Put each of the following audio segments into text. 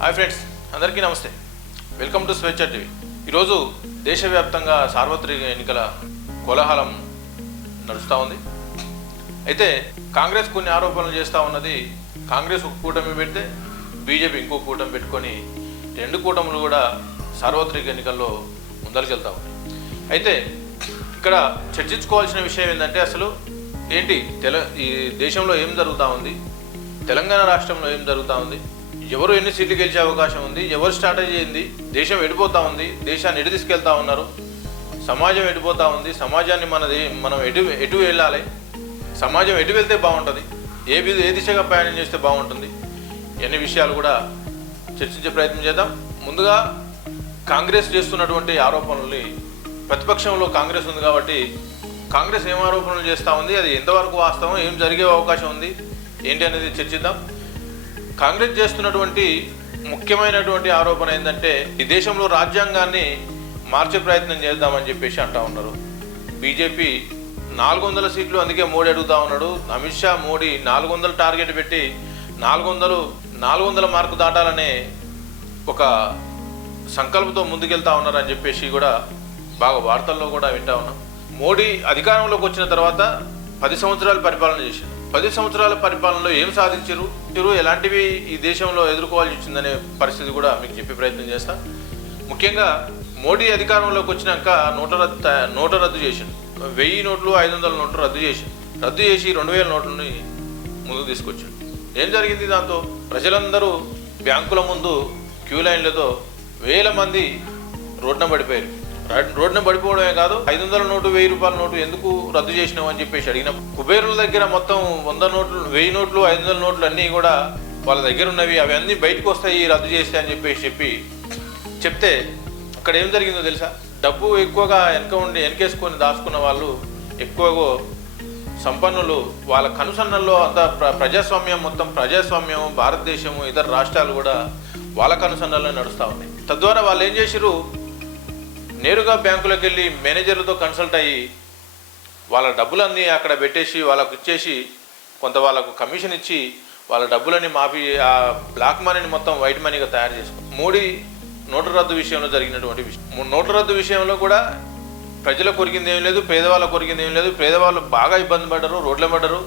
Hi friends అందరికీ నమస్తే. Welcome to Swechha TV. ఈరోజు దేశవ్యాప్తంగా సార్వత్రిక ఎన్నికల కోలాహలం నడుస్తూ ఉంది. అయితే కాంగ్రెస్ కొన్ని ఆరోపణలు చేస్తూ ఉన్నది కాంగ్రెస్ ఒక కూటమి పెడితే బీజేపీ ఇంకో కూటమి పెట్టుకొని రెండు కూటములు కూడా సార్వత్రిక ఎన్నికల్లో ముందరికెళ్తా ఉన్నాయి అయితే ఇక్కడ చర్చించుకోవాల్సిన విషయం ఏంటంటే అసలు ఏంటి తెల ఈ దేశంలో ఏం జరుగుతూ ఉంది? తెలంగాణ రాష్ట్రంలో ఏం జరుగుతూ ఉంది? ఎవరు ఎన్ని సీట్లు గెలిచే అవకాశం ఉంది? ఎవరు స్ట్రాటజీ ఏంది? దేశం ఎడిపోతూ ఉంది దేశాన్ని ఎటు తీసుకెళ్తా ఉన్నారు? సమాజం ఎడిపోతా ఉంది సమాజాన్ని మనది మనం ఎటు ఎటు వెళ్ళాలి? సమాజం ఎటు వెళ్తే బాగుంటుంది? ఏ ఏ దిశగా ప్రయాణం చేస్తే బాగుంటుంది? ఎన్ని విషయాలు కూడా చర్చించే ప్రయత్నం చేద్దాం. ముందుగా కాంగ్రెస్ చేస్తున్నటువంటి ఆరోపణల్ని ప్రతిపక్షంలో కాంగ్రెస్ ఉంది కాబట్టి కాంగ్రెస్ ఏం ఆరోపణలు చేస్తూ ఉంది? అది ఎంతవరకు వాస్తవం? ఏం జరిగే అవకాశం ఉంది? ఏంటి అనేది చర్చిద్దాం. కాంగ్రెస్ చేస్తున్నటువంటి ముఖ్యమైనటువంటి ఆరోపణ ఏంటంటే ఈ దేశంలో రాజ్యాంగాన్ని మార్చే ప్రయత్నం చేద్దామని చెప్పేసి అంటా ఉన్నారు. బీజేపీ నాలుగు వందల సీట్లు అందుకే మోడీ అడుగుతా ఉన్నాడు. అమిత్ షా మోడీ నాలుగు వందల టార్గెట్ పెట్టి నాలుగు వందలు నాలుగు వందల మార్కు దాటాలనే ఒక సంకల్పంతో ముందుకెళ్తా ఉన్నారని చెప్పేసి కూడా బాగా వార్తల్లో కూడా వింటా ఉన్నాం. మోడీ అధికారంలోకి వచ్చిన తర్వాత పది సంవత్సరాలు పరిపాలన చేశారు. పది సంవత్సరాల పరిపాలనలో ఏం సాధించారు? మీరు ఎలాంటివి ఈ దేశంలో ఎదుర్కోవాల్సి వచ్చిందనే పరిస్థితి కూడా మీకు చెప్పే ప్రయత్నం చేస్తా. ముఖ్యంగా మోడీ అధికారంలోకి వచ్చినాక నోట రద్దు నోట రద్దు చేసిండు. వెయ్యి నోట్లు ఐదు వందల నోట్లు రద్దు చేసి రద్దు చేసి రెండు వేల నోట్లని ముందుకు తీసుకొచ్చాడు. ఏం జరిగింది దాంతో? ప్రజలందరూ బ్యాంకుల ముందు క్యూ లైన్లతో వేల మంది రోడ్న పడిపోయారు. రోడ్డున పడిపోవడమే కాదు ఐదు వందల నోటు వెయ్యి రూపాయల నోటు ఎందుకు రద్దు చేసినావు అని చెప్పేసి అడిగిన కుబేరుల దగ్గర మొత్తం వంద నోట్లు వెయ్యి నోట్లు ఐదు వందల నోట్లు అన్నీ కూడా వాళ్ళ దగ్గర ఉన్నవి. అవి అన్నీ బయటకు వస్తాయి రద్దు చేస్తే అని చెప్పేసి చెప్పి చెప్తే అక్కడ ఏం జరిగిందో తెలుసా? డబ్బు ఎక్కువగా వెనక ఉండి వెనకేసుకొని దాచుకున్న వాళ్ళు ఎక్కువగా సంపన్నులు వాళ్ళ కనుసన్నల్లో అంత ప్ర ప్రజాస్వామ్యం మొత్తం ప్రజాస్వామ్యం భారతదేశము ఇతర రాష్ట్రాలు కూడా వాళ్ళ కనుసన్నల్లో నడుస్తూ ఉన్నాయి. తద్వారా వాళ్ళు ఏం చేసిరు నేరుగా బ్యాంకులకు వెళ్ళి మేనేజర్లతో కన్సల్ట్ అయ్యి వాళ్ళ డబ్బులన్నీ అక్కడ పెట్టేసి వాళ్ళకు ఇచ్చేసి కొంత వాళ్ళకు కమిషన్ ఇచ్చి వాళ్ళ డబ్బులని మాఫీ ఆ బ్లాక్ మనీని మొత్తం వైట్ మనీగా తయారు చేసుకుంది మోడీ నోటు రద్దు విషయంలో జరిగినటువంటి విషయం. నోటు రద్దు విషయంలో కూడా ప్రజల కొరికింది ఏం లేదు పేదవాళ్ళ కొరికింది ఏం లేదు పేదవాళ్ళు బాగా ఇబ్బంది పడ్డరు రోడ్ల పడ్డరు.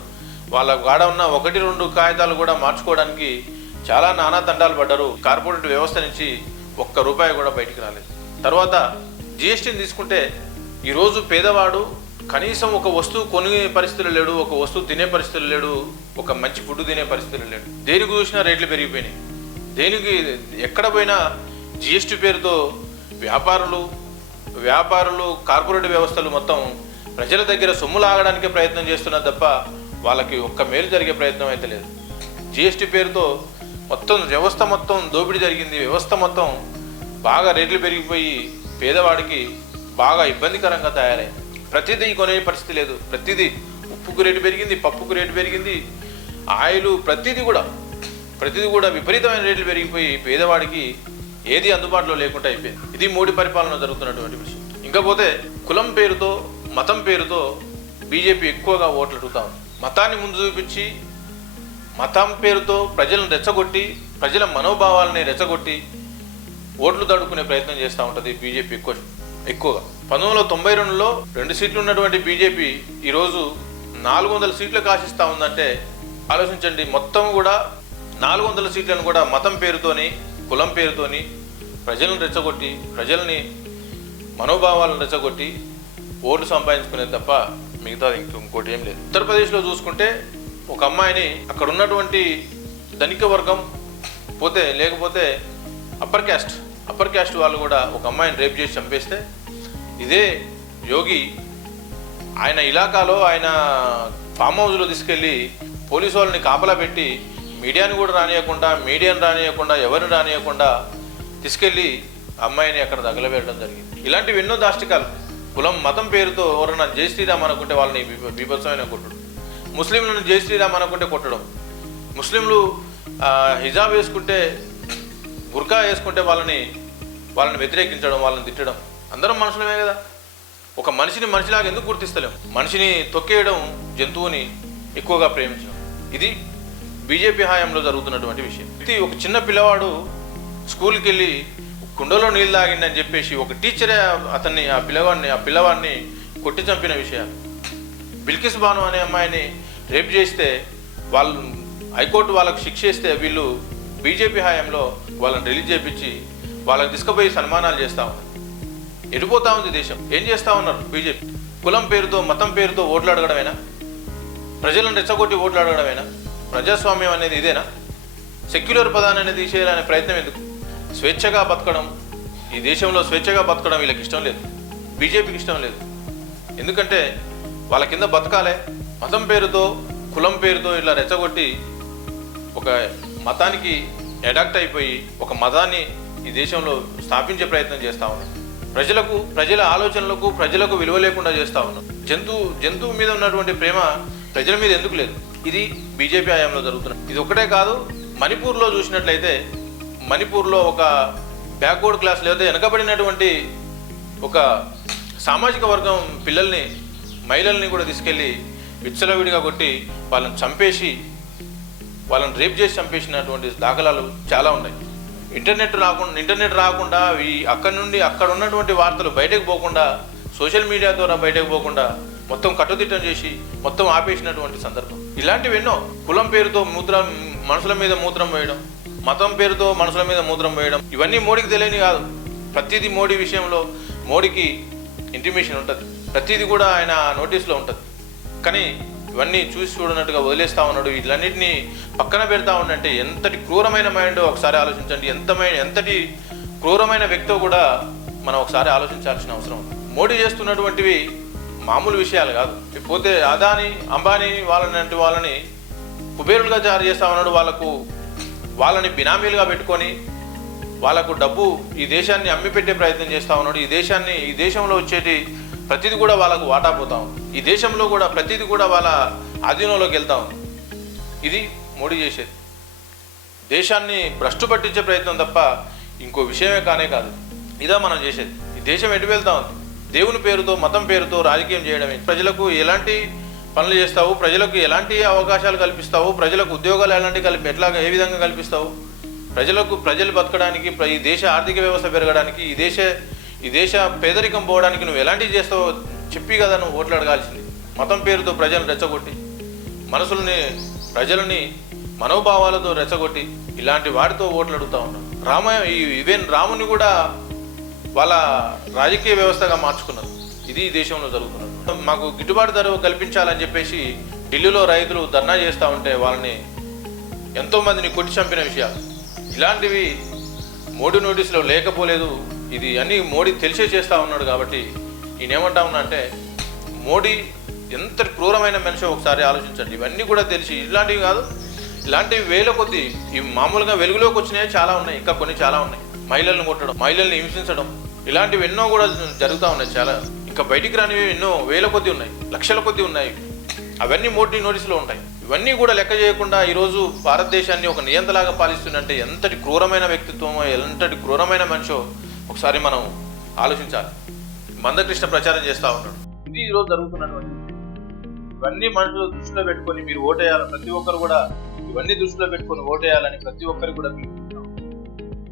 వాళ్ళ గాడ ఉన్న ఒకటి రెండు కాగితాలు కూడా మార్చుకోవడానికి చాలా నానా తండాలు పడ్డరు. కార్పొరేట్ వ్యవస్థ నుంచి ఒక్క రూపాయి కూడా బయటికి రాలేదు. తర్వాత జిఎస్టీని తీసుకుంటే ఈరోజు పేదవాడు కనీసం ఒక వస్తువు కొనే పరిస్థితులు లేడు ఒక వస్తువు తినే పరిస్థితులు లేడు ఒక మంచి ఫుడ్ తినే పరిస్థితులు లేడు. దేనికి చూసినా రేట్లు పెరిగిపోయినాయి. దేనికి ఎక్కడ పోయినా జిఎస్టీ పేరుతో వ్యాపారులు వ్యాపారులు కార్పొరేట్ వ్యవస్థలు మొత్తం ప్రజల దగ్గర సొమ్ము లాగడానికే ప్రయత్నం చేస్తున్నారు తప్ప వాళ్ళకి ఒక్క మేలు జరిగే ప్రయత్నం అయితే లేదు. జిఎస్టీ పేరుతో మొత్తం వ్యవస్థ మొత్తం దోపిడీ జరిగింది. వ్యవస్థ మొత్తం బాగా రేట్లు పెరిగిపోయి పేదవాడికి బాగా ఇబ్బందికరంగా తయారైంది ప్రతిదీ కొనే పరిస్థితి లేదు. ప్రతిదీ ఉప్పుకు రేటు పెరిగింది పప్పుకు రేటు పెరిగింది. ఆయిల్ ప్రతిదీ కూడా ప్రతిదీ కూడా విపరీతమైన రేట్లు పెరిగిపోయి పేదవాడికి ఏది అందుబాటులో లేకుండా అయిపోయింది. ఇది మోడీ పరిపాలన జరుగుతున్నటువంటి విషయం. ఇంకా పోతే కులం పేరుతో మతం పేరుతో బీజేపీ ఎక్కువగా ఓట్లు అడుగుతా ఉంది. మతాన్ని ముందు చూపించి మతం పేరుతో ప్రజలను రెచ్చగొట్టి ప్రజల మనోభావాలని రెచ్చగొట్టి ఓట్లు దడుకునే ప్రయత్నం చేస్తూ ఉంటుంది బీజేపీ ఎక్కువ ఎక్కువగా. పంతొమ్మిది వందల తొంభై రెండులో రెండు సీట్లు ఉన్నటువంటి బీజేపీ ఈరోజు నాలుగు వందల సీట్లకు ఆశిస్తూ ఉందంటే ఆలోచించండి మొత్తం కూడా నాలుగు వందల సీట్లను కూడా మతం పేరుతోని కులం పేరుతోని ప్రజలను రెచ్చగొట్టి ప్రజల్ని మనోభావాలను రెచ్చగొట్టి ఓట్లు సంపాదించుకునేది తప్ప మిగతాది ఇంక ఇంకోటి ఏం లేదు. ఉత్తరప్రదేశ్లో చూసుకుంటే ఒక అమ్మాయిని అక్కడ ఉన్నటువంటి ధనిక వర్గం పోతే లేకపోతే అప్పర్ క్యాస్ట్ అప్పర్ క్యాస్ట్ వాళ్ళు కూడా ఒక అమ్మాయిని రేప్ చేసి చంపేస్తే ఇదే యోగి ఆయన ఇలాకాలో ఆయన ఫామ్ హౌస్లో తీసుకెళ్ళి పోలీసు వాళ్ళని కాపలా పెట్టి మీడియాని కూడా రానియకుండా మీడియాని రానియకుండా ఎవరిని రానియకుండా తీసుకెళ్ళి అమ్మాయిని అక్కడ తగలబెట్టడం జరిగింది. ఇలాంటివి ఎన్నో దాష్టికాలు. కులం మతం పేరుతో ఎవరైనా జై శ్రీరామ్ అనుకుంటే వాళ్ళని బీభత్సమైన కొట్టడం. ముస్లింలను జై శ్రీరామ్ అనుకుంటే కొట్టడం. ముస్లింలు హిజాబ్ వేసుకుంటే బుర్కా వేసుకుంటే వాళ్ళని వాళ్ళని వ్యతిరేకించడం వాళ్ళని తిట్టడం. అందరం మనుషులమే కదా. ఒక మనిషిని మనిషిలాగా ఎందుకు గుర్తిస్తలేం? మనిషిని తొక్కేయడం జంతువుని ఎక్కువగా ప్రేమించడం. ఇది బీజేపీ హయాంలో జరుగుతున్నటువంటి విషయం. ఇది ఒక చిన్న పిల్లవాడు స్కూల్కి వెళ్ళి కుండలో నీళ్ళు తాగిండని చెప్పేసి ఒక టీచరే అతన్ని ఆ పిల్లవాడిని ఆ పిల్లవాడిని కొట్టి చంపిన విషయాలు. బిల్కిస్ బాను అనే అమ్మాయిని రేప్ చేస్తే వాళ్ళు హైకోర్టు వాళ్ళకు శిక్ష ఇస్తే వీళ్ళు బీజేపీ హయాంలో వాళ్ళని రిలీజ్ చేపించి వాళ్ళకి తీసుకుపోయి సన్మానాలు చేస్తా ఉన్నారు. ఎడిపోతా ఉంది దేశం? ఏం చేస్తా ఉన్నారు బీజేపీ? కులం పేరుతో మతం పేరుతో ఓట్లు అడగడమేనా ప్రజలను రెచ్చగొట్టి ఓట్లు అడగడమేనా ప్రజాస్వామ్యం అనేది ఇదేనా? సెక్యులర్ పదాన్ని అనేది తీసేయాలనే ప్రయత్నం ఎందుకు? స్వేచ్ఛగా బతకడం ఈ దేశంలో స్వేచ్ఛగా బతకడం వీళ్ళకి ఇష్టం లేదు. బీజేపీకి ఇష్టం లేదు. ఎందుకంటే వాళ్ళ కింద బతకాలే. మతం పేరుతో కులం పేరుతో ఇట్లా రెచ్చగొట్టి ఒక మతానికి అడాక్ట్ అయిపోయి ఒక మతాన్ని ఈ దేశంలో స్థాపించే ప్రయత్నం చేస్తా ఉన్నాం. ప్రజలకు ప్రజల ఆలోచనలకు ప్రజలకు విలువ లేకుండా చేస్తా ఉన్నాం. జంతువు జంతువు మీద ఉన్నటువంటి ప్రేమ ప్రజల మీద ఎందుకు లేదు? ఇది బీజేపీ హయాంలో జరుగుతున్నది ఇది ఒక్కటే కాదు మణిపూర్లో చూసినట్లయితే మణిపూర్లో ఒక బ్యాక్వర్డ్ క్లాస్ లేదా వెనకబడినటువంటి ఒక సామాజిక వర్గం పిల్లల్ని మహిళల్ని కూడా తీసుకెళ్ళి విచ్చలవిడిగా కొట్టి వాళ్ళని చంపేసి వాళ్ళని రేప్ చేసి చంపేసినటువంటి దాఖలాలు చాలా ఉన్నాయి. ఇంటర్నెట్ రాకుండా ఇంటర్నెట్ రాకుండా ఈ అక్కడ నుండి అక్కడ ఉన్నటువంటి వార్తలు బయటకు పోకుండా సోషల్ మీడియా ద్వారా బయటకు పోకుండా మొత్తం కట్టుదిట్టం చేసి మొత్తం ఆపేసినటువంటి సందర్భం. ఇలాంటివి ఎన్నో. కులం పేరుతో మూత్రం మనుషుల మీద మూత్రం వేయడం మతం పేరుతో మనుషుల మీద మూత్రం వేయడం ఇవన్నీ మోడీకి తెలియని కాదు. ప్రతిదీ మోడీ విషయంలో మోడీకి ఇంటిమేషన్ ఉంటుంది. ప్రతిదీ కూడా ఆయన నోటీస్లో ఉంటుంది. కానీ ఇవన్నీ చూసి చూడనట్టుగా వదిలేస్తా ఉన్నాడు. వీటిలన్నింటినీ పక్కన పెడతా ఉన్నంటే ఎంతటి క్రూరమైన మైండ్ ఒకసారి ఆలోచించండి. ఎంతమైన ఎంతటి క్రూరమైన వ్యక్తో కూడా మనం ఒకసారి ఆలోచించాల్సిన అవసరం మోడీ చేస్తున్నటువంటివి మామూలు విషయాలు కాదు. పోతే అదాని అంబానీ వాళ్ళని వాళ్ళని కుబేరులుగా జారీ చేస్తా ఉన్నాడు. వాళ్ళకు వాళ్ళని బినామీలుగా పెట్టుకొని వాళ్ళకు డబ్బు ఈ దేశాన్ని అమ్మి పెట్టే ప్రయత్నం చేస్తా ఉన్నాడు. ఈ దేశాన్ని ఈ దేశంలో వచ్చేటి ప్రతిది కూడా వాళ్ళకు వాటా పోతాం ఈ దేశంలో కూడా ప్రతిది కూడా వాళ్ళ ఆధీనంలోకి వెళ్తాం ఇది మోడీ చేసేది. దేశాన్ని భ్రష్టు పట్టించే ప్రయత్నం తప్ప ఇంకో విషయమే కానే కాదు. ఇదా మనం చేసేది. ఈ దేశం ఎటు వెళ్తా ఉంది? దేవుని పేరుతో మతం పేరుతో రాజకీయం చేయడమే ప్రజలకు ఎలాంటి పనులు చేస్తావు? ప్రజలకు ఎలాంటి అవకాశాలు కల్పిస్తావు? ప్రజలకు ఉద్యోగాలు ఎలాంటి కల్పి ఎట్లా ఏ విధంగా కల్పిస్తావు? ప్రజలకు ప్రజలు బతకడానికి ప్ర- ఈ దేశ ఆర్థిక వ్యవస్థ పెరగడానికి ఈ దేశ ఈ దేశ పేదరికం పోవడానికి నువ్వు ఎలాంటివి చేస్తావో చెప్పి కదా నువ్వు ఓట్లు అడగాల్సింది. మతం పేరుతో ప్రజలను రెచ్చగొట్టి మనసుల్ని ప్రజలని మనోభావాలతో రెచ్చగొట్టి ఇలాంటి వాటితో ఓట్లు అడుగుతా ఉన్నాం రామ ఈ ఈవెన్ రాముని కూడా వాళ్ళ రాజకీయ వ్యవస్థగా మార్చుకున్నారు. ఇది దేశంలో జరుగుతున్నది. మాకు గిట్టుబాటు ధర కల్పించాలని చెప్పేసి ఢిల్లీలో రైతులు ధర్నా చేస్తూ ఉంటే వాళ్ళని ఎంతోమందిని కొట్టి చంపిన విషయాలు. ఇలాంటివి మోడీ నోటీసులో లేకపోలేదు. ఇది అని మోడీ తెలిసే చేస్తూ ఉన్నాడు కాబట్టి ఈయన ఏమంటా ఉన్నా అంటే మోడీ ఎంత క్రూరమైన మనిషి ఒకసారి ఆలోచించండి. ఇవన్నీ కూడా తెలిసి ఇలాంటివి కాదు. ఇలాంటివి వేల కొద్ది ఇవి మామూలుగా వెలుగులోకి వచ్చినాయి చాలా ఉన్నాయి. ఇంకా కొన్ని చాలా ఉన్నాయి. మహిళలను కొట్టడం మహిళల్ని హింసించడం ఇలాంటివి ఎన్నో కూడా జరుగుతూ ఉన్నాయి చాలా. ఇంకా బయటికి రానివి ఎన్నో వేల కొద్ది ఉన్నాయి లక్షల కొద్ది ఉన్నాయి. అవన్నీ మోడీ నోటీసులో ఉంటాయి. ఇవన్నీ కూడా లెక్క చేయకుండా ఈరోజు భారతదేశాన్ని ఒక నియంతలాగా పాలిస్తుందంటే ఎంతటి క్రూరమైన వ్యక్తిత్వమో ఎంతటి క్రూరమైన మనిషో ఒకసారి మనం ఆలోచించాలి. మందకృష్ణ ప్రచారం చేస్తూ ఉన్నాడు. ఇది ఈరోజు జరుగుతున్నటువంటి ఇవన్నీ మనుషులు దృష్టిలో పెట్టుకొని మీరు ఓటేయాలి ప్రతి ఒక్కరు కూడా ఇవన్నీ దృష్టిలో పెట్టుకొని ఓటేయాలని ప్రతి ఒక్కరు కూడా మీరు